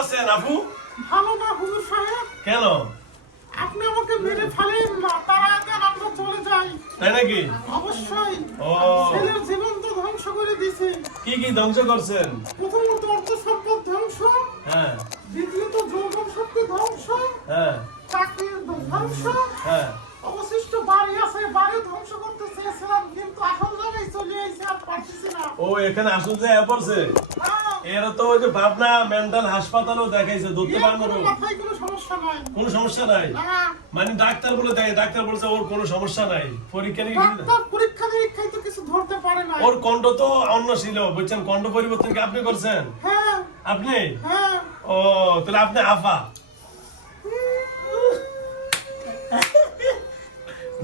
আছেন আপু? ভালো না হুজুর সাহেব। কেন? আপনি আমাকে মেরে ফেলেন না, তার আগে আমরা চলে যাই। তাই নাকি? অবশ্যই। ও ছেলের জীবন তো ধ্বংস করে দিয়েছে। কি কি ধ্বংস করছেন? প্রথমত অর্থ সম্পদ ধ্বংস, হ্যাঁ দ্বিতীয়ত যৌবন শক্তি ধ্বংস, হ্যাঁ চাকরির ধ্বংস, হ্যাঁ। অবশিষ্ট বাড়ি আছে, বাড়ি ধ্বংস করতে চেয়েছিলাম কিন্তু আসল জায়গায় চলে আইছে, আর পারতেছি না। ও এখানে আসল জায়গা পড়ছে? এরা তো ওই যে পাবনা মেন্টাল হাসপাতালও দেখাইছে, ধরতে পারবো না। মাথায় কোনো সমস্যা নাই। কোনো সমস্যা নাই? না, মানে ডাক্তার বলে দেয়, ডাক্তার বলছে ওর কোনো সমস্যা নাই, পরীক্ষা ডাক্তার পরীক্ষা নিরীক্ষায় তো কিছু ধরতে পারে না। ওর কণ্ঠ তো অন্য ছিল, বুঝছেন? কণ্ঠ পরিবর্তন কি আপনি করছেন? হ্যাঁ আপনি? হ্যাঁ। ও তাহলে আপনি আফা।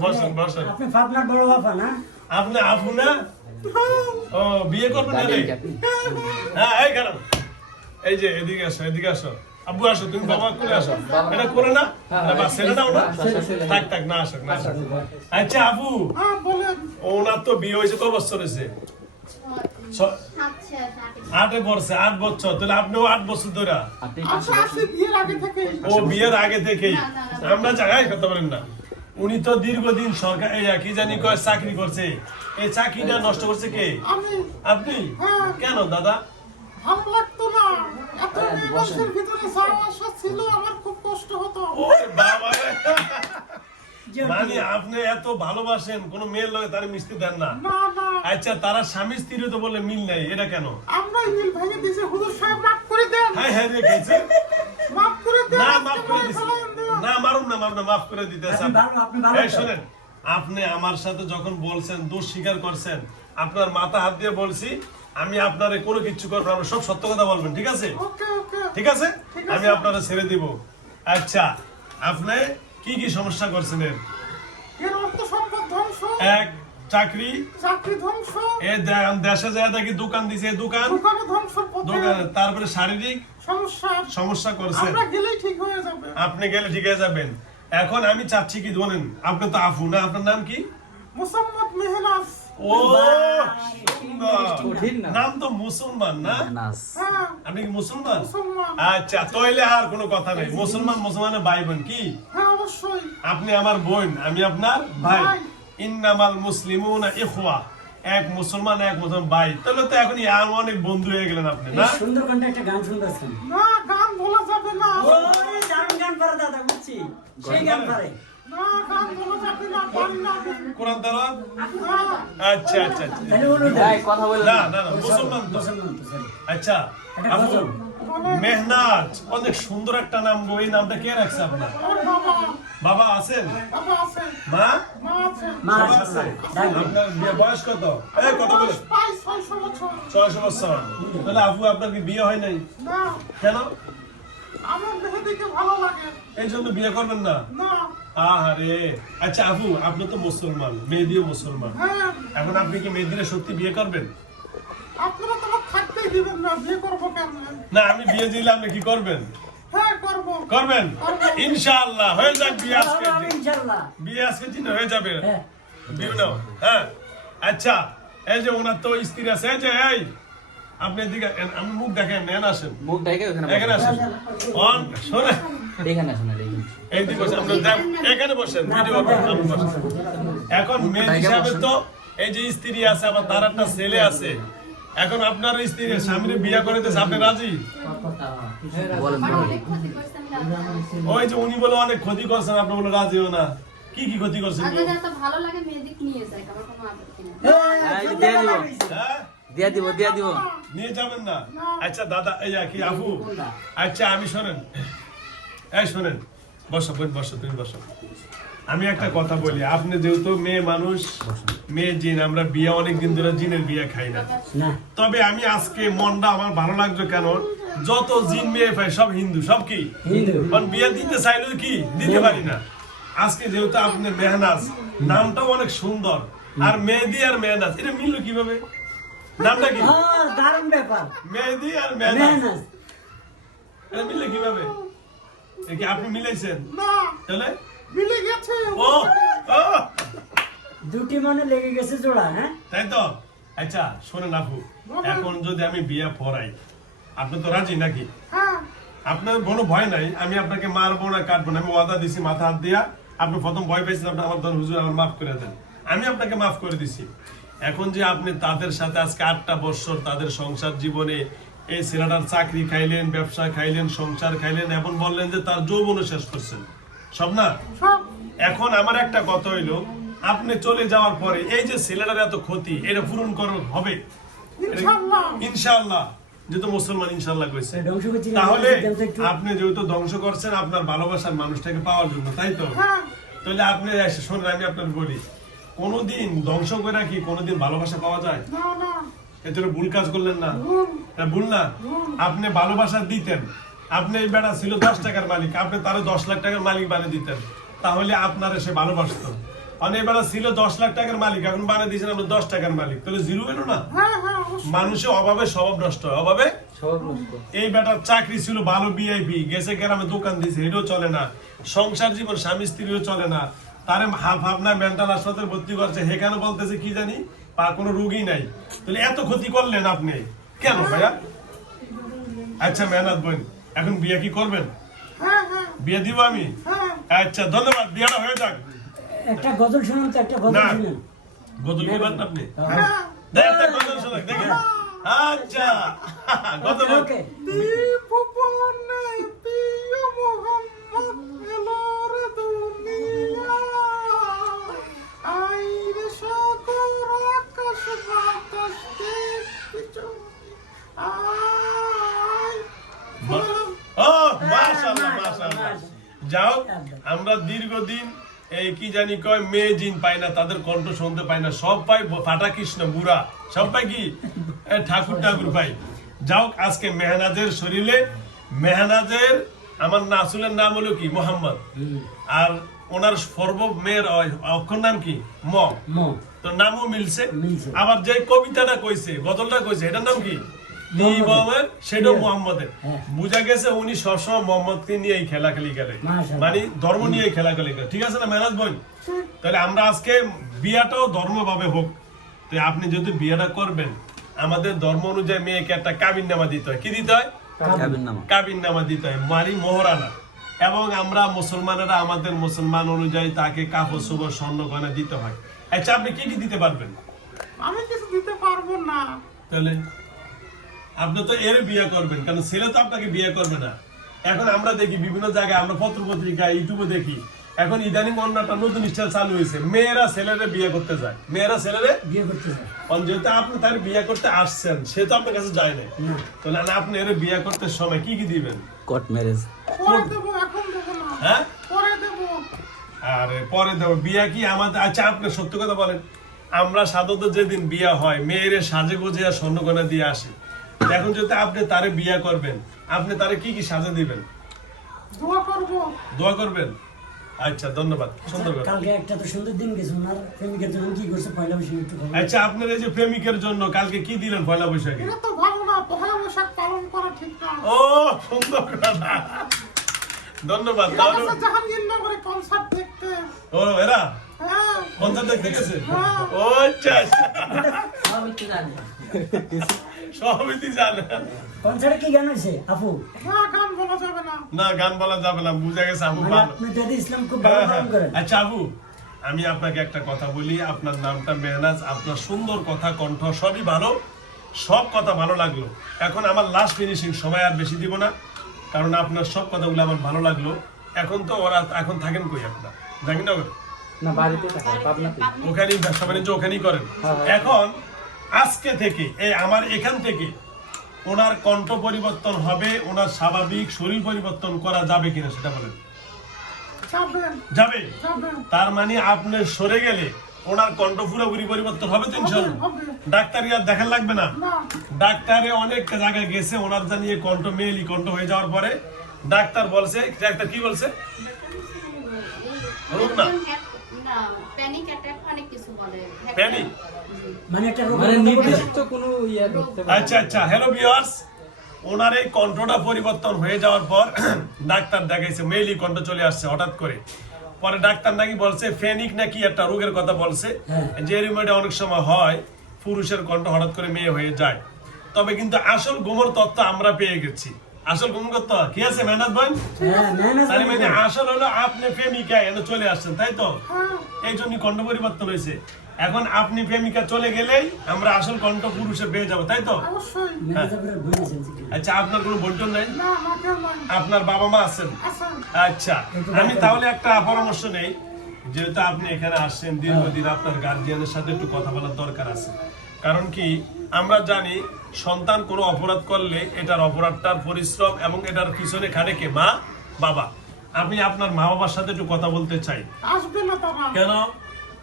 বসেন বসেন। আপনি পাবনার বড় বাবা না? আপনি আফু না? ও বিয়ে করবেন না রে? হ্যাঁ এই কারণ এই যে এদিকে আসো, এদিকে আসো। আব্বু আসো, তুমি বাবা করে আসো। এটা করে না? এটা বাস ছেলে নাও না? থাক থাক, না আসো না আসো। আচ্ছা আপু, হ্যাঁ বলেন। ওনার তো বিয়ে হয়েছে কত বছর হয়েছে? 8 বছর। 8 বছর, তাহলে আপনিও 8 বছর ধরে? আচ্ছা আসি বিয়ের আগে থেকে। ও বিয়ের আগে থেকেই? আমরা জায়গায় কথা বলেন না। উনি তো দীর্ঘদিন সরকার কি জানি কয় চাকরি করছে, এই চাকরিটা নষ্ট করছে কে? আমি। আপনি? হ্যাঁ। কেন দাদা? ভালো লাগতো না, এত মেয়ে মানুষের ভিতরে যাওয়া আসা ছিল, আমার খুব কষ্ট হতো। ওরে বাবা রে। মানে আপনি এত ভালোবাসেন, কোন মেয়ের লগে তার মিশতে দেন না? না না, আচ্ছা তারা স্বামী স্ত্রী তো বলে মিল নাই, এটা কেন? আমরাই মিল ভেঙে দিয়েছি। হুজুর সাহেব মাফ করে দেন। হ্যাঁ হ্যাঁ রেখেছে। মাফ করে দেন। না মাফ করে দিছি। না মারুন না, মারুন না, মাফ করে দিতে আপনি ভালো এই শুনেন, আপনি আমার সাথে যখন বলছেন, দোষ স্বীকার করছেন, আপনার মাথা হাত দিয়ে বলছি আমি আপনারে কোনো কিছু করবো না, আপনি সব সত্য কথা বলবেন, ঠিক আছে? ওকে ওকে। ঠিক আছে, আমি আপনারা ছেড়ে দিব। আচ্ছা আপনি কি কি সমস্যা করছেন? এর অর্থ সম্পদ ধ্বংস, এক, চাকরি, চাকরি ধ্বংস, দেশে যায় দেখি দোকান দিছে, দোকান, দোকানে ধ্বংস, দোকান, তারপরে শারীরিক সমস্যা। সমস্যা করছেন। আমরা গেলেই ঠিক হয়ে যাবে। আপনি গেলে ঠিক হয়ে যাবেন। এখন আমি চাচ্ছি কি বলেন, আপনি তো আফু না, আপনার নাম কি? মুসাম্মদ মেহনাজ। ও সুন্দর নাম তো, মুসলমান না? হ্যাঁ আপনি কি মুসলমান? মুসলমান। আচ্ছা তাইলে আর কোনো কথা নেই, মুসলমান মুসলমানের ভাই বোন কি? হ্যাঁ অবশ্যই। আপনি আমার বোন, আমি আপনার ভাই। ভাই। ইন্নামাল মুসলিমুনা ইখওয়া, এক মুসলমান এক মুসলমান ভাই। তাহলে তো এখন অনেক বন্ধু হয়ে গেলেন আপনি, না? সুন্দর কণ্ঠে একটা গান শুনতেছেন। না গান বলা যাবে না। ওরে দারুণ গান পারে দাদা, বুঝছি সেই গান পারে। না গান বলা যাবে না, পারি না আমি। কোরআন তেলাওয়াত? না, আচ্ছা আচ্ছা আচ্ছা। তাহলে বলুন কথা বলে না না না, মুসলমান তো। মুসলমান তো স্যার। আচ্ছা একটা আপু, গজল। বলেন। মেহনাজ অনেক সুন্দর একটা নাম গো, এই নামটা কে রাখছে আপনার? ওর বাবা। বাবা আছেন? বাবা আছে। মা? মা আছে। মা সবাই আছে, আছে? ডাক দিন। আপনার বয়স কত? এই কত বলে? বয়স প্রায় 600 বছর। 600 বছর। তাহলে আপু আপনার কি বিয়ে হয় নাই? না, কেন? আমার মেহেদিকে ভালো লাগে। এই জন্য বিয়ে করবেন না? না। আহারে। আচ্ছা আপু, আপনি তো মুসলমান, মেহেদিও মুসলমান, হ্যাঁ, এখন আপনি কি মেহেদিরে সত্যি বিয়ে করবেন? আপনারা তো আমার থাকতেই দিবেন না, বিয়ে করবো কেমনে? না আমি বিয়ে দিলে আপনি কি করবেন? হ্যাঁ করবো। করবেন? ইনশাআল্লাহ হয়ে যাক বিয়ে আজকে। ইনশাআল্লাহ। বিয়ে আজকে দিন হয়ে যাবে। হ্যাঁ। বিয়ে নাও। হ্যাঁ আচ্ছা, এই যে ওনার তো স্ত্রী আছে, এই যে এই আপনি এদিকে আমি মুখ দেখেন, নেন আসেন, মুখ ঢেকে ওখানে এখানে আসেন। অন শোনে এখানে আসুন না দেখুন এইদিকে বসে, আমরা এখানে বসেন, ভিডিও করবেন, আপনি বসেন। এখন মেয়ে হিসাবে তো এই যে স্ত্রী আছে, আবার তার একটা ছেলে আছে, এখন আপনার স্ত্রী স্বামীর বিয়ে করে দিয়েছে, আপনি রাজি? বলেন ওই যে উনি বলে অনেক ক্ষতি করছেন, আপনি বলে রাজিও না। কি কি ক্ষতি করছেন? ভালো লাগে মেয়েদিক নিয়ে যায়, আমার কোনো আপত্তি নেই। হ্যাঁ দিয়া দিব নিয়ে যাবেন না? আচ্ছা দাদা, এই কি আপু, আচ্ছা আমি শোনেন, এই শোনেন, বসো বোন, বসো, তুমি বসো। আমি একটা কথা বলি, আপনি যেহেতু মেয়ে মানুষ, মেয়ে জিন, আমরা বিয়ে অনেকদিন ধরে জিনের বিয়ে খাই না। না। তবে আমি আজকে মনটা আমার ভালো লাগছে, কেন যত জিন মেয়ে পাই সব হিন্দু, সব কি হিন্দু। কারণ বিয়ে দিতে চাইলেও কি দিতে পারি না। আজকে যেহেতু আপনার মেহনাজ, নামটাও অনেক সুন্দর, আর মেহেদি আর মেহনাজ এটা মিললো কিভাবে? নামটা কি? হ্যাঁ, দারুণ ব্যাপার। মেহেদি আর মেহনাজ মেহনাজ। এটা মিললো কিভাবে? এ কি আপনি মিলাইছেন? না, তাহলে মিলে গেছে। ও ও দুটি মনে লেগে গেছে জোড়া, হ্যাঁ? তাই তো। আচ্ছা শোনেন আপু, এখন যদি আমি বিয়ে পড়াই, আপনি তো রাজি নাকি? হ্যাঁ, আপনার কোনো ভয় নাই, আমি আপনাকে মারবো না কাটবো না, আমি ওয়াদা দিছি মাথা হাত দিয়া। আপনি প্রথম ভয় পেয়েছেন, আপনি আমার ধরুন হুজুর আমার মাফ করে দেন, আমি আপনাকে মাফ করে দিছি। এখন যে আপনি তাদের সাথে আজকে 8টা বছর তাদের সংসার জীবনে এই ছেলেটার চাকরি খাইলেন, ব্যবসা খাইলেন, সংসার খাইলেন, এখন বললেন যে তার যৌবনও শেষ করছেন, সব না? সব এখন আমার একটা কথা হইলো, আপনি চলে যাওয়ার পরে এই যে ছেলেটার এত ক্ষতি, এটা পূরণ করা হবে ইনশাআল্লাহ। ইনশাআল্লাহ। যেহেতু মুসলমান ইনশাআল্লাহ কইছে, ধ্বংস করছি তাহলে একটু আপনি যেহেতু ধ্বংস করছেন আপনার ভালোবাসার মানুষটাকে পাওয়ার জন্য, তাই তো? হ্যাঁ তাহলে আপনি শোনেন, আমি আপনার বলি, কোনোদিন ধ্বংস করে কি কোনোদিন ভালোবাসা পাওয়া যায়? না না এতে ভুল কাজ করলেন না, ভুল। এটা ভুল না? আপনি ভালোবাসা দিতেন, আপনি এই বেটা ছিল 10 টাকার মালিক, আপনি তারও 10 লাখ টাকার মালিক বানিয়ে দিতেন, তাহলে আপনার সে ভালোবাসতো। অনেক বেলা ছিল 10 লাখ টাকার মালিক, এখন বানিয়ে দিয়েছেন আপনি 10 টাকার মালিক, তাহলে জিরো এলো না? হ্যাঁ হ্যাঁ অবশ্যই। মানুষের অভাবে স্বভাব নষ্ট হয়, অভাবে। সব নষ্ট। এই বেটার চাকরি ছিল ভালো ভিআইপি, গেছে গ্রামে দোকান দিয়েছে, এটাও চলে না। সংসার জীবন স্বামী স্ত্রীও চলে না, তারে ভাবনা মেন্টাল হাসপাতালে ভর্তি করছে, সেখানে বলতেছে কি জানি বা কোনো রোগী নাই। তাহলে এত ক্ষতি করলেন আপনি কেন ভাইয়া? আচ্ছা মেহনাত বোন, এখন বিয়ে কি করবেন? হ্যাঁ হ্যাঁ বিয়ে দিব আমি? হ্যাঁ। আচ্ছা ধন্যবাদ, বিয়েটা হয়ে যাক। একটা গজল শুনুন তো, একটা গজল না। শুনুন। গজল দিবেন না আপনি? হ্যাঁ। দেখ একটা গজল শোনাক দেখে। আচ্ছা গজল ওকে দীপবনে প্রিয় মোহাম্মদ এলো রে দুনিয়ায়। আইরে সাগর আকাশ বাতাস দেখি আয়। বললাম, ও মাশাআল্লাহ মাশাআল্লাহ। যাও, আমরা দীর্ঘদিন এই কি জানি কয় মেয়ে জিন পাই না, তাদের কণ্ঠ শুনতে পাই না, সব পাই ফাটা কৃষ্ণ বুড়া, সব পাই কি ঠাকুর ঠাকুর পাই। যাও, আজকে মেহনাজের শরীরে, মেহনাজের আমার নাসুলের নাম হলো কি মোহাম্মদ, আর ওনার সর্ব মেয়ের অক্ষর নাম কি ম, মো তো নামও মিলছে। মিলছে। আবার যে কবিতাটা কইছে, গজলটা কইছে, এটার নাম কি দিবমের, সেটাও মোহাম্মদের। হ্যাঁ। বুঝা গেছে উনি সবসময় মোহাম্মদকে নিয়ে খেলাখেলি খেলে, মাশাআল্লাহ। মানে ধর্ম নিয়ে খেলাখেলি করে, ঠিক আছে না মেহনাজ বোন? তাহলে আমরা আজকে বিয়াটাও ধর্ম ভাবে হোক। তো আপনি যদি বিয়েটা করবেন, আমাদের ধর্ম অনুযায়ী মেয়েকে একটা কাবিন নামা দিতে হয়। কি দিতে হয়? কাবিন নামা। কাবিন নামা দিতে হয়, মানে মোহরানা। এবং আমরা মুসলমানেরা আমাদের মুসলমান অনুযায়ী তাকে কাপড় চোপড় স্বর্ণ গয়না দিতে হয়। আচ্ছা আপনি কি কি দিতে পারবেন? আমি কিছু দিতে পারবো না। তাহলে আপনি তো এর বিয়ে করবেন, কারণ ছেলে তো আপনাকে বিয়ে করবে না। এখন আমরা দেখি বিভিন্ন জায়গায়, আমরা পত্র পত্রিকা ইউটিউবে দেখি, এখন ইদানিং অন্যটা নতুন স্টাইল চালু হয়েছে, মেয়েরা ছেলেরে বিয়ে করতে যায়, মেয়েরা ছেলেরে। বিয়ে করতে চাই যেহেতু আপনি তার বিয়ে করতে আসছেন, সে তো আপনার কাছে যায় না, না। তাহলে আপনি এর বিয়ে করতে সময় কি কি দিবেন? Court marriage. পরে দেবো, এখন দেবো না। হ্যাঁ, পরে দেবো। আরে পরে দেবো বিয়া কি আমাদের? আচ্ছা আপনি সত্য কথা বলেন, আমরা সাধারণত যেদিন বিয়া হয় মেয়েরে সাজে গোজে আর স্বর্ণগয়না দিয়ে আসি। এখন যদি আপনি তারে বিয়া করবেন, আপনি তারে কি কি সাজে দিবেন? দোয়া করবো। দোয়া করবেন? আচ্ছা ধন্যবাদ, সুন্দর কথা। কালকে একটা তো সুন্দর দিন গেছে, ওনার প্রেমিকের জন্য কি করছে পয়লা বৈশাখ একটু খবর। আচ্ছা আপনার এই যে প্রেমিকের জন্য কালকে কি দিলেন পয়লা বৈশাখে? এটা তো ভালো না, পহেলা বৈশাখ পালন করা ঠিক না। ও সুন্দর কথা, ধন্যবাদ। এরা তাহলে গেছে জাহাঙ্গীরনগরে কনসার্ট দেখতে। ও এরা হ্যাঁ কনসার্ট দেখতে গেছে? হ্যাঁ। ও আচ্ছা আচ্ছা, আমি কি জানি। সবই জানে কনসার্টে কি গান হয়েছে আপু? না, গান বলা যাবে না। না, গান বলা যাবে না, বুঝা গেছে আপু মানে ভালো। আপনি যদি ইসলাম খুব ভালো পালন করেন। আচ্ছা আবু, আমি আপনাকে একটা কথা বলি, আপনার নামটা মেহনাজ, আপনার সুন্দর কথা, কণ্ঠ সবই ভালো, সব কথা ভালো লাগলো। এখন আমার লাস্ট ফিনিশিং, সময় আর বেশি দিব না, কারণ আপনার সব কথাগুলো আমার ভালো লাগলো। এখন তো ওরা এখন থাকেন কই আপনার? জাহাঙ্গীরনগর? না বাড়িতে থাকে, পাবনাতে। ওখানেই ব্যবসা বাণিজ্য ওখানেই করেন? এখন আজকে থেকে আমার এখান থেকে ওনার কণ্ঠ পরিবর্তন হবে, ওনার স্বাভাবিক শরীর পরিবর্তন করা যাবে কিনা সেটা বলেন। যাবেন যাবে? যাবেন। তার মানে আপনি সরে গেলে ওনার কণ্ঠ পুরোপুরি পরিবর্তন হবে তো ইনশাআল্লাহ? হবে। ডাক্তার আর দেখার লাগবে না? না। ডাক্তারে অনেক জায়গায় গেছে, ওনার জানিয়ে কণ্ঠ মেয়েলি কণ্ঠ হয়ে যাওয়ার পরে ডাক্তার বলছে, ডাক্তার কি বলছে? রোগ না? না, প্যানিক অ্যাটাক অনেক কিছু বলে। প্যানিক? মানে একটা রোগ মানে নির্দিষ্ট কোনো ইয়া করতে পারে। আচ্ছা আচ্ছা, হ্যালো ভিউয়ার্স, ওনার এই কণ্ঠটা পরিবর্তন হয়ে যাওয়ার পর ডাক্তার দেখাইছে, মেইলি কণ্ঠ চলে আসছে হঠাৎ করে। পরে ডাক্তার নাকি বলছে ফেনিক নাকি একটা রোগের কথা বলছে, যে রিমেডি অনেক সময় হয়, পুরুষের কণ্ঠ হঠাৎ করে মেয়ে হয়ে যায়। তবে কিন্তু আসল গোমর তত্ত্ব আমরা পেয়ে গেছি। আসল কোন করতো কি আছে মেহনত বোন হ্যাঁ ম্যানেজ তার মানে আসল হলো আপনি প্রেমিকা এনে চলে আসছেন তাই তো হ্যাঁ এই জন্যই কণ্ঠ পরিবর্তন হয়েছে এখন আপনি প্রেমিকা চলে গেলেই আমরা আসল কণ্ঠ পুরুষে পেয়ে যাবো তাই তো অবশ্যই ম্যানেজারের বুঝেছেন আচ্ছা আপনার কোনো বন্টন নাই না না কেউ নাই আপনার বাবা মা আছেন আসেন আচ্ছা আমি তাহলে একটা পরামর্শ নেই যেহেতু আপনি এখানে আসছেন দীর্ঘদিন আপনার গার্জিয়ানের সাথে একটু কথা বলার দরকার আছে কারণ কি আমরা জানি সন্তান কোনো অপরাধ করলে এটার অপরাধটার পরিশ্রম এবং এটার পিছনে খাটে কে মা বাবা আমি আপনার মা বাবার সাথে একটু কথা বলতে চাই আসবে না তারা কেন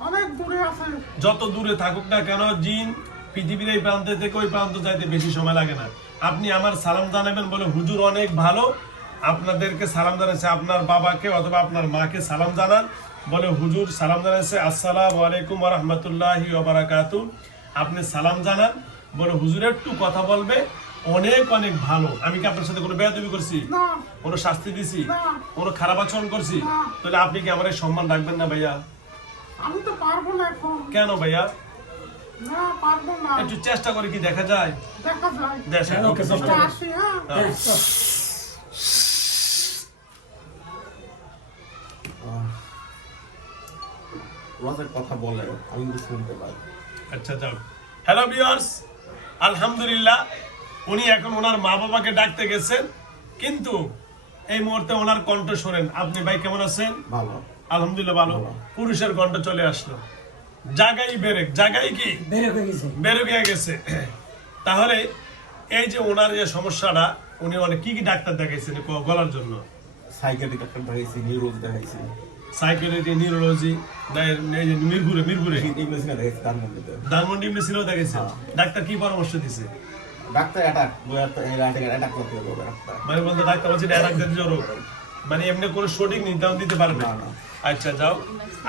অনেক দূরে আছে যত দূরে থাকুক না কেন জিন পৃথিবীর এই প্রান্তে থেকে ওই প্রান্ত যাইতে বেশি সময় লাগে না আপনি আমার সালাম জানাবেন বলে হুজুর অনেক ভালো আপনাদেরকে সালাম জানাচ্ছে আপনার বাবাকে অথবা আপনার মাকে সালাম জানান বলে হুজুর সালাম জানাচ্ছে আসসালামু আলাইকুম ওয়া রাহমাতুল্লাহি ওয়া বারাকাতুহু আপনি সালাম জানান বলে হুজুর একটু কথা বলবে অনেক অনেক ভালো আমি কি আপনার সাথে কোনো বেয়াদবি করছি না কোনো শাস্তি দিছি না। কোনো খারাপ আচরণ করছি না। তাহলে আপনি কি আমার এই সম্মান রাখবেন না ভাইয়া আমি তো পারবো না এখন কেন ভাইয়া না পারবো না একটু চেষ্টা করে কি দেখা যায় দেখা যায় দেশে ওকে, আচ্ছা, আসি হ্যাঁ হ্যাঁ ওনাদের কথা বলে আমি কিন্তু শুনতে পাই। আচ্ছা যাও হ্যালো ভিউয়ার্স আলহামদুলিল্লাহ উনি এখন ওনার মা বাবাকে ডাকতে গেছেন কিন্তু এই মুহূর্তে ওনার কণ্ঠ শোনেন আপনি ভাই কেমন আছেন ভালো। আলহামদুলিল্লাহ ভালো পুরুষের কণ্ঠ চলে আসলো জাগাই বেরেক জাগাই কি বের হয়ে গেছে বেরো গিয়ে গেছে তাহলে এই যে ওনার যে সমস্যাটা উনি অনেক কি কি ডাক্তার দেখাইছেন গলার জন্য সাইকেলিক একটা দেখাইছি, নিউরোজ দেখাইছি, সাইকোলজি নিউরোলজি মিরপুরে ইংলিশ না দেখাইছি তার মধ্যে। ধানমন্ডি মেশিনও দেখেছে ডাক্তার কি পরামর্শ দিছে ডাক্তার অ্যাটাক অ্যাটাক করতে হবে ডাক্তার। মানে বলতে ডাক্তার বলছে অ্যাটাক জাতীয় রোগ মানে এমনি কোনো সঠিক নির্ধারণ দিতে পারবে না, না। আচ্ছা যাও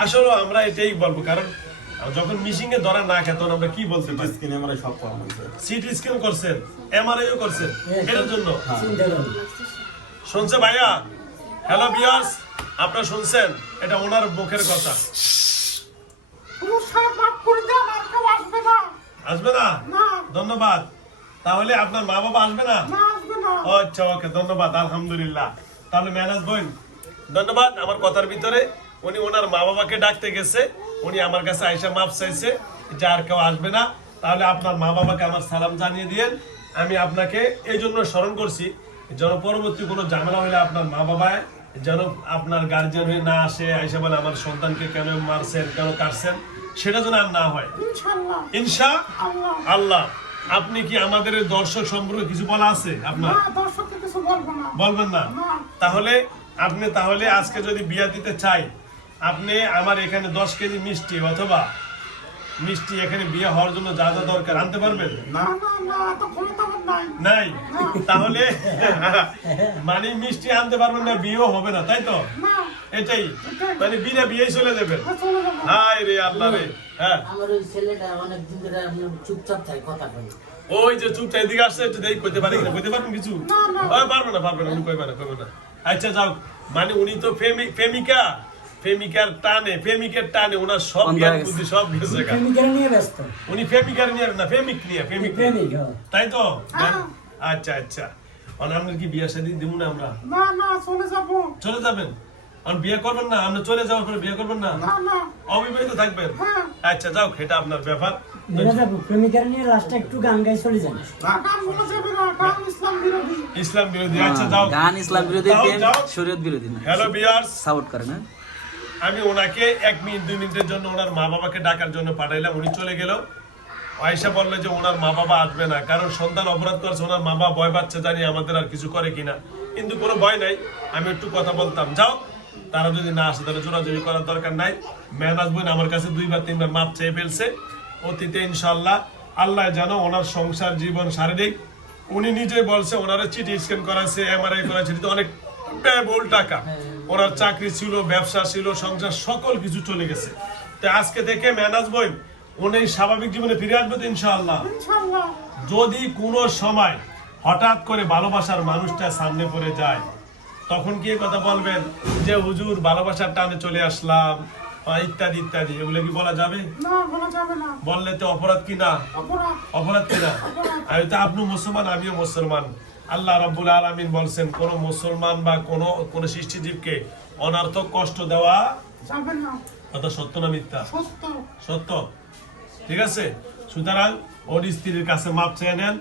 আসলে আমরা এটাই বলবো কারণ যখন মিশিং এ ধরা না খেত আমরা কি বলতে পারি স্কিনে আমার সব কম হয়েছে। সিটি স্ক্যান করছেন এমআরআইও করছেন এটার জন্য চিন্তা করুন শুনছে ভাইয়া হ্যালো ভিউয়ার্স আপনারা শুনছেন এটা ওনার মুখের কথা পুরুষ সাহেব মাফ করে দেন আর কেউ আসবে না আসবে না না ধন্যবাদ তাহলে আপনার মা বাবা আসবে না না আসবে না আচ্ছা ওকে ধন্যবাদ আলহামদুলিল্লাহ তাহলে ম্যানেজ বোন ধন্যবাদ আমার কথার ভিতরে উনি ওনার মা বাবাকে ডাকতে গেছে উনি আমার কাছে আইসা মাপ চাইছে যে আর কেউ আসবে না তাহলে আপনার মা বাবাকে আমার সালাম জানিয়ে দিয়েন আমি আপনাকে এই জন্য স্মরণ করছি যেন পরবর্তী কোনো ঝামেলা হলে আপনার মা বাবায় যেন আপনার গার্জিয়ান হয়ে না আসে আইসা বলে আমার সন্তানকে কেন মারছেন কেন কাটছেন সেটা যেন আর না হয় ইনশাআল্লাহ ইনশা আল্লাহ আল্লাহ আপনি কি আমাদের এই দর্শক সম্পর্কে কিছু বলা আছে আপনার না দর্শককে কিছু বলবো না বলবেন না না তাহলে আপনি তাহলে আজকে যদি বিয়া দিতে চাই আপনি আমার এখানে 10 কেজি মিষ্টি অথবা মিষ্টি এখানে বিয়ে হওয়ার জন্য যা যা দরকার আনতে পারবেন না না না এত ক্ষমতা আমার নাই নাই তাহলে মানে মিষ্টি আনতে পারবেন না বিয়েও হবে না তাই তো না এটাই মানে বিনা বিয়েই চলে যাবেন চলে যাবো হায় রে আল্লাহ রে হ্যাঁ আমার ওই ছেলেটা অনেক দিন ধরে চুপচাপ থাকে কথা বলে ওই যে চুপটা এদিকে আসছে একটু দেখি কইতে পারি কিনা কইতে পারবেন কিছু ওই পারবে না উনি কইবে না আচ্ছা যাও মানে উনি তো প্রেমিকার টানে ওনার সব জ্ঞান বুদ্ধি সব গেছে গা। প্রেমিকার নিয়ে ব্যস্ত উনি প্রেমিকার নিয়ে না প্রেমিক প্রেমিক হ্যাঁ। তাই তো হ্যাঁ। আচ্ছা আচ্ছা আপনার কি বিয়ে শাদী দিব না আমরা না না চলে যাবো চলে যাবেন আর বিয়ে করবেন না আপনি চলে যাওয়ার পরে বিয়ে করবেন না না না অবিবাহিত থাকবেন হ্যাঁ আচ্ছা যাও এটা আপনার ব্যাপার ম্যানেজার প্রেমিকার নিয়ে লাস্টে একটু গান গাই চলে যান গান বলা যাবে না গান ইসলাম বিরোধী ইসলাম বিরোধী আচ্ছা যাও গান ইসলাম বিরোধী যাও, প্রেম যাও। শরীয়ত বিরোধী না হ্যালো বিয়ার্স সাপোর্ট করে না আমি ওনাকে 1 মিনিট 2 মিনিটের জন্য ওনার মা বাবাকে ডাকার জন্য পাঠাইলাম উনি চলে গেল আয়েশা বললে যে ওনার মা বাবা আসবে না কারণ সন্তান অপরাধ করছে ওনার মা বাবা ভয় পাচ্ছে জানি আমাদের আর কিছু করে কিনা কিন্তু কোনো ভয় নাই আমি একটু কথা বলতাম যাও তারা যদি না আসে তাহলে জোরাজুরি করার দরকার নাই মেহনাজ বোন আমার কাছে 2বার 3বার মাপ চেয়ে ফেলছে অতীতে ইনশাআল্লাহ আল্লাহ জানো ওনার সংসার জীবন শারীরিক উনি নিজে বলছে ওনারা চিটি স্ক্যান করাছে এমআরআই করাছে তো অনেক ব্যয়বহুল টাকা ওনার চাকরি ছিল ব্যবসা ছিল সংসার সকল কিছু চলে গেছে তো আজকে থেকে মেহনাজ বোন উনি স্বাভাবিক জীবনে ফিরে আসবে তো ইনশাআল্লাহ ইনশাআল্লাহ যদি কোনো সময় হঠাৎ করে ভালোবাসার মানুষটা সামনে পড়ে যায় তখন কি কথা বলবেন যে হুজুর ভালোবাসার টানে চলে আসলাম ইত্যাদি ইত্যাদি এগুলো কি বলা যাবে না বলা যাবে না বললে তো অপরাধ কি না অপরাধ অপরাধ কি না অপরাধ আমি তো আপনি মুসলমান আমিও মুসলমান আল্লাহ রাব্বুল আলামিন বলছেন কোন মুসলমান বা কোন সৃষ্টিজীবকে অনার্থক কষ্ট দেওয়া যাবে না, কথা সত্য না মিথ্যা? সত্য। সত্য। ঠিক আছে, সুতরাং ওর স্ত্রীর কাছে মাপ চেয়ে নেন,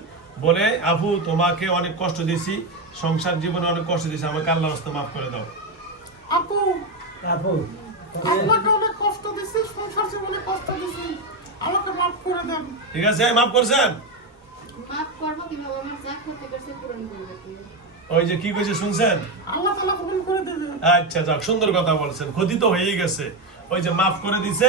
বলে আপু তোমাকে অনেক কষ্ট দিয়েছি, সংসার জীবনে অনেক কষ্ট দিয়েছি, আমাকে আল্লাহর রাস্তায় মাফ করে দাও। আপু, আপু আপনাকে অনেক কষ্ট দিছি, সংসার জীবনে কষ্ট দিছি, আমাকে মাফ করে দেন। ঠিক আছে, মাফ করছেন? মাফ করবো কিভাবে? আমার যা ক্ষতি করছে পূরণ করবো কি? ওই যে কি কইছে শুনছেন? আল্লাহ তাআলা কবুল করে দেবে। আচ্ছা যাক, সুন্দর কথা বলছেন। ক্ষতি তো হয়েই গেছে, ওই যে মাফ করে দিছে,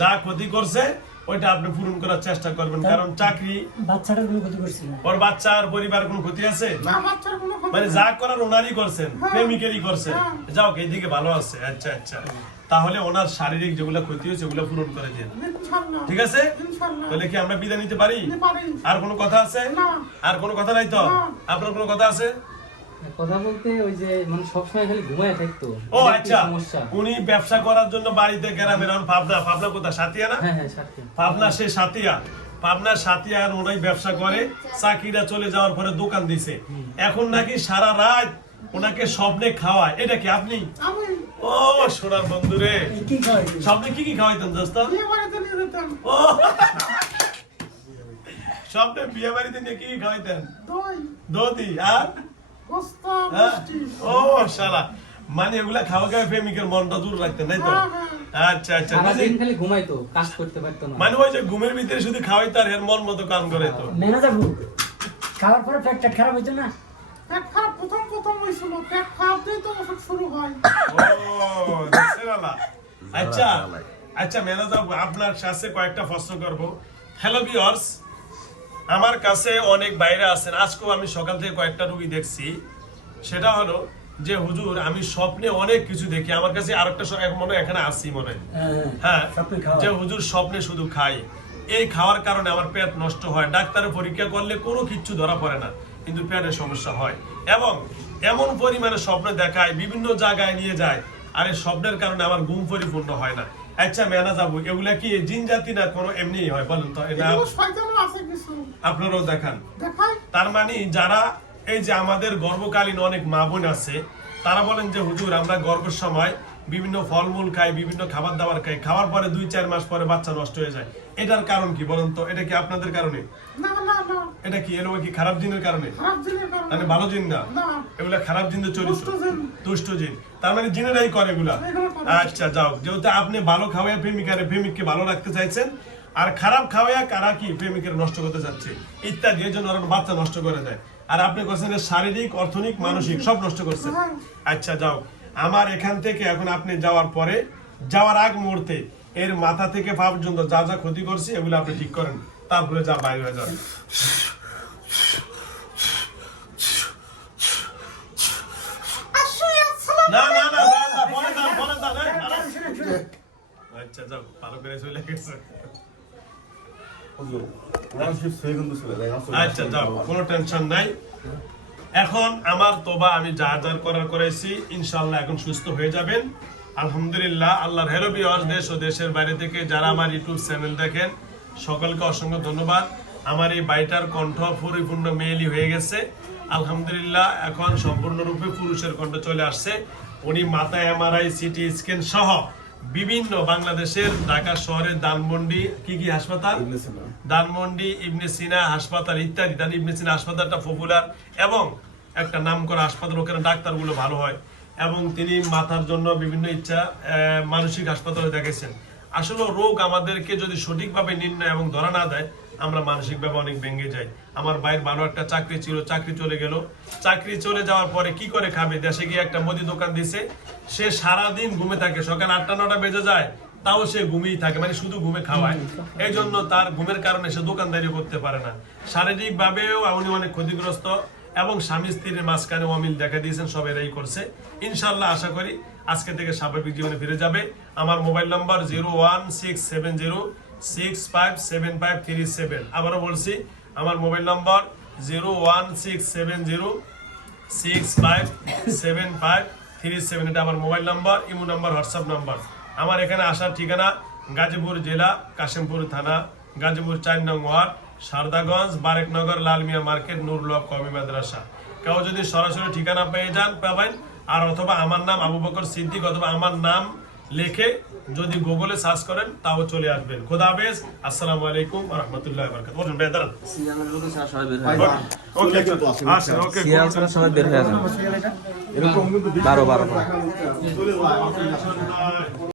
যা ক্ষতি করছে ওইটা আপনি পূরণ করার চেষ্টা করবেন, কারণ চাকরি, বাচ্চাটার কোনো ক্ষতি করছি না। ওর বাচ্চা আর পরিবার কোনো ক্ষতি আছে? না, বাচ্চার কোনো ক্ষতি মানে নেই। যা করার ওনারই করছেন, প্রেমিকেরই করছেন। যাও, এইদিকে ভালো আছে। আচ্ছা আচ্ছা, তাহলে ওনার শারীরিক যেগুলো ক্ষতি হয়েছে ওগুলো পূরণ করে দিন। ইনশাআল্লাহ। ঠিক আছে, ইনশাআল্লাহ। তাহলে কি আমরা বিদায় নিতে পারি? নিতে পারি। আর কোনো কথা আছে? না। আর কোনো কথা নাই তো? না। আপনার কোনো কথা আছে? কথা বলতে ওই যে মানে সবসময় খালি ঘুমায় থাকতো, ও এটা একটু আচ্ছা, সমস্যা। উনি ব্যবসা করার জন্য বাড়িতে গ্রামের পাবনা কোথা? সাতিয়া না? হ্যাঁ হ্যাঁ সাথে। পাবনা, সে সাতিয়া, পাবনার সাতিয়া, আর ওনাই ব্যবসা করে। চাকরিটা চলে যাওয়ার পরে দোকান দিছে, এখন নাকি সারা রাত ওনাকে স্বপ্নে খাওয়ায়। এটা কি আপনি? আমি ও সোনার বন্ধু রে, কি কয়? স্বপ্নে কি কি খাওয়াইতেন দোস্ত? বিয়ে বাড়িতে নিয়ে যেতাম। ও স্বপ্নে বিয়ে বাড়িতে নিয়ে কি কি খাওয়াইতেন? দই, দধি আর গোস্ত, হ্যাঁ? মিষ্টি। ও শালা, মানে এগুলা খাওয়া খাওয়া প্রেমিকের মনটা দূর রাখতেন, তাই তো? হ্যাঁ, হ্যাঁ। আচ্ছা আচ্ছা, সারাদিন খালি ঘুমাইতো, কাজ করতে পারতো না। মানে ওই যে ঘুমের ভিতরে শুধু খাওয়াই, তার এর মন মতো কাম করে তো। ম্যানেজার খাওয়ার পরে পেটটা খারাপ হইতো না? পেট খারাপ প্রথম হয়েছিল, পেট খারাপ দিয়ে তো ওষুধ শুরু হয়। ও দেখছেন আলা? আচ্ছা আচ্ছা ম্যানেজার, আপনার কাছে কয়েকটা প্রশ্ন করব। হ্যালো ভিউয়ার্স, আমার কাছে অনেক বাইরে আছেন, আজকেও আমি সকাল থেকে কয়েকটা রোগী দেখছি। সেটা হলো যে হুজুর, আমি স্বপ্নে অনেক কিছু দেখি। আমার কাছে আরেকটা মনে হয় এখানে আসি মনে হয়, হ্যাঁ, স্বপ্নে খাওয়া। যে হুজুর স্বপ্নে শুধু খাই, এই খাওয়ার কারণে আমার পেট নষ্ট হয়, ডাক্তারের পরীক্ষা করলে কোনো কিচ্ছু ধরা পড়ে না, কিন্তু পেটের সমস্যা হয়, এবং এমন পরিমাণে স্বপ্ন দেখায়, বিভিন্ন জায়গায় নিয়ে যায়, আর এই স্বপ্নের কারণে আমার ঘুম পরিপূর্ণ হয় না। আচ্ছা ম্যানেজার, এগুলা কি জিন জাতি না কোনো এমনি হয় বলেন তো? এটা এগুলো শয়তানও আছে কিছু। আপনারাও দেখান। দেখাই। তার মানে যারা এই যে আমাদের গর্ভকালীন অনেক মা বোন আছে, তারা বলেন যে হুজুর আমরা গর্ভের সময় বিভিন্ন ফলমূল খাই, বিভিন্ন খাবার দাবার খাই, খাওয়ার পরে 2-4 মাস পরে বাচ্চা নষ্ট হয়ে যায়। এটার কারণ কি বলেন তো? এটা কি আপনাদের কারণে? না না না, এটা কি এলো কি খারাপ জিনের কারণে? খারাপ জিনের কারণে। মানে ভালো জিন না, না। এগুলা খারাপ জিনের চরিত্র, দুষ্ট জিন। দুষ্ট জিন। তার মানে জিনেরাই করে এগুলা। এগুলো করে। আচ্ছা যাও, যেহেতু আপনি ভালো খাওয়ায় প্রেমিককে ভালো রাখতে চাইছেন, আর খারাপ খাওয়ায় কারা কি প্রেমিকের নষ্ট করতে চাচ্ছে ইত্যাদি, এই জন্য ওরা বাচ্চা নষ্ট করে দেয়। আর আপনি করছেন শারীরিক, অর্থনৈতিক, মানসিক সব নষ্ট করছেন। আচ্ছা যাও, আমার এখান থেকে এখন আপনি যাওয়ার পরে, যাওয়ার আগ মুহূর্তে এর মাথা থেকে পা পর্যন্ত যা যা ক্ষতি করছে এগুলো আপনি ঠিক করেন, তারপরে যা বাইরে হয়ে যান। না না না, বলে দাও, আচ্ছা যাও, ভালো করে চলে গেছে। আচ্ছা যাও, কোনো টেনশন নাই। এখন আমার তোবা আমি যা যা করার করেছি, ইনশাআল্লাহ এখন সুস্থ হয়ে যাবেন আলহামদুলিল্লাহ। আল্লাহর হেলো ভিউয়ার্স, দেশ ও দেশের বাইরে থেকে যারা আমার ইউটিউব চ্যানেল দেখেন, সকলকে অসংখ্য ধন্যবাদ। আমার এই বাড়িটার কণ্ঠ পরিপূর্ণ মেয়েলি হয়ে গেছে আলহামদুলিল্লাহ, এখন সম্পূর্ণরূপে পুরুষের কণ্ঠ চলে আসছে। উনি মাথায় এমআরআই, সিটি স্ক্যান সহ বিভিন্ন বাংলাদেশের, ঢাকা শহরের ধানমন্ডি কি কি হাসপাতাল, ধানমন্ডি, ইবনে সিনা হাসপাতাল ইত্যাদি। ইবনে সিনা হাসপাতালটা পপুলার এবং একটা নামকরা হাসপাতাল, ওখানে ডাক্তারগুলো ভালো হয়, এবং তিনি মাথার জন্য বিভিন্ন ইচ্ছা মানসিক হাসপাতালে দেখেছেন। আসলে রোগ আমাদেরকে যদি সঠিকভাবে নির্ণয় এবং ধরা না দেয়, আমরা মানসিকভাবে অনেক ভেঙে যাই। আমার ভাইয়ের ভালো একটা চাকরি ছিল, চাকরি চলে গেল, চাকরি চলে যাওয়ার পরে কি করে খাবে? দেশে গিয়ে একটা মুদি দোকান দিছে, সে সারাদিন ঘুমে থাকে, সকাল 8টা-9টা বেজে যায়, তাও সে ঘুমিয়ে থাকে, মানে শুধু ঘুমে খাওয়ায়। এই জন্য তার ঘুমের কারণে সে দোকানদারি করতে পারে না, শারীরিক ভাবেও উনি অনেক ক্ষতিগ্রস্ত, এবং স্বামী স্ত্রীর মাঝখানে অমিল দেখা দিয়েছেন, সব এরাই করছে। ইনশাআল্লাহ আশা করি আজকে থেকে স্বাভাবিক জীবনে ফিরে যাবে। আমার মোবাইল নাম্বার 01670657537। আবারও বলছি, আমার মোবাইল নাম্বার 01670657537। এটা আমার mobile number, imo number, WhatsApp number. আমার এখানে আসার ঠিকানা গাজীপুর জেলা, কাশিমপুর থানা, গাজীপুর 4 নং ওয়ার্ড, সারদাগঞ্জ, বারেকনগর, লালমিয়া মার্কেট, নুরুল হক কওমি মাদ্রাসা। কেউ যদি সরাসরি ঠিকানা পেয়ে যান পাবেন, আর অথবা আমার নাম আবু বকর সিদ্দিক অথবা আমার নাম লিখে যদি গুগলে সার্চ করেন তাও চলে আসবেন। খোদা হাফেজ, আসসালামু আলাইকুম ওয়া রাহমাতুল্লাহি ওয়া বারাকাতুহু। বসুন ভাই, দাঁড়ান। সিয়ামের লোকে ছাড়া সবাই বের হয়ে ভাই, যাবে। ওকে কিন্তু আছে, আসেন, ওকে সিয়াম ছাড়া সবাই বের হয়ে যাবে। এরকম কিন্তু 12 12 চলে যায়।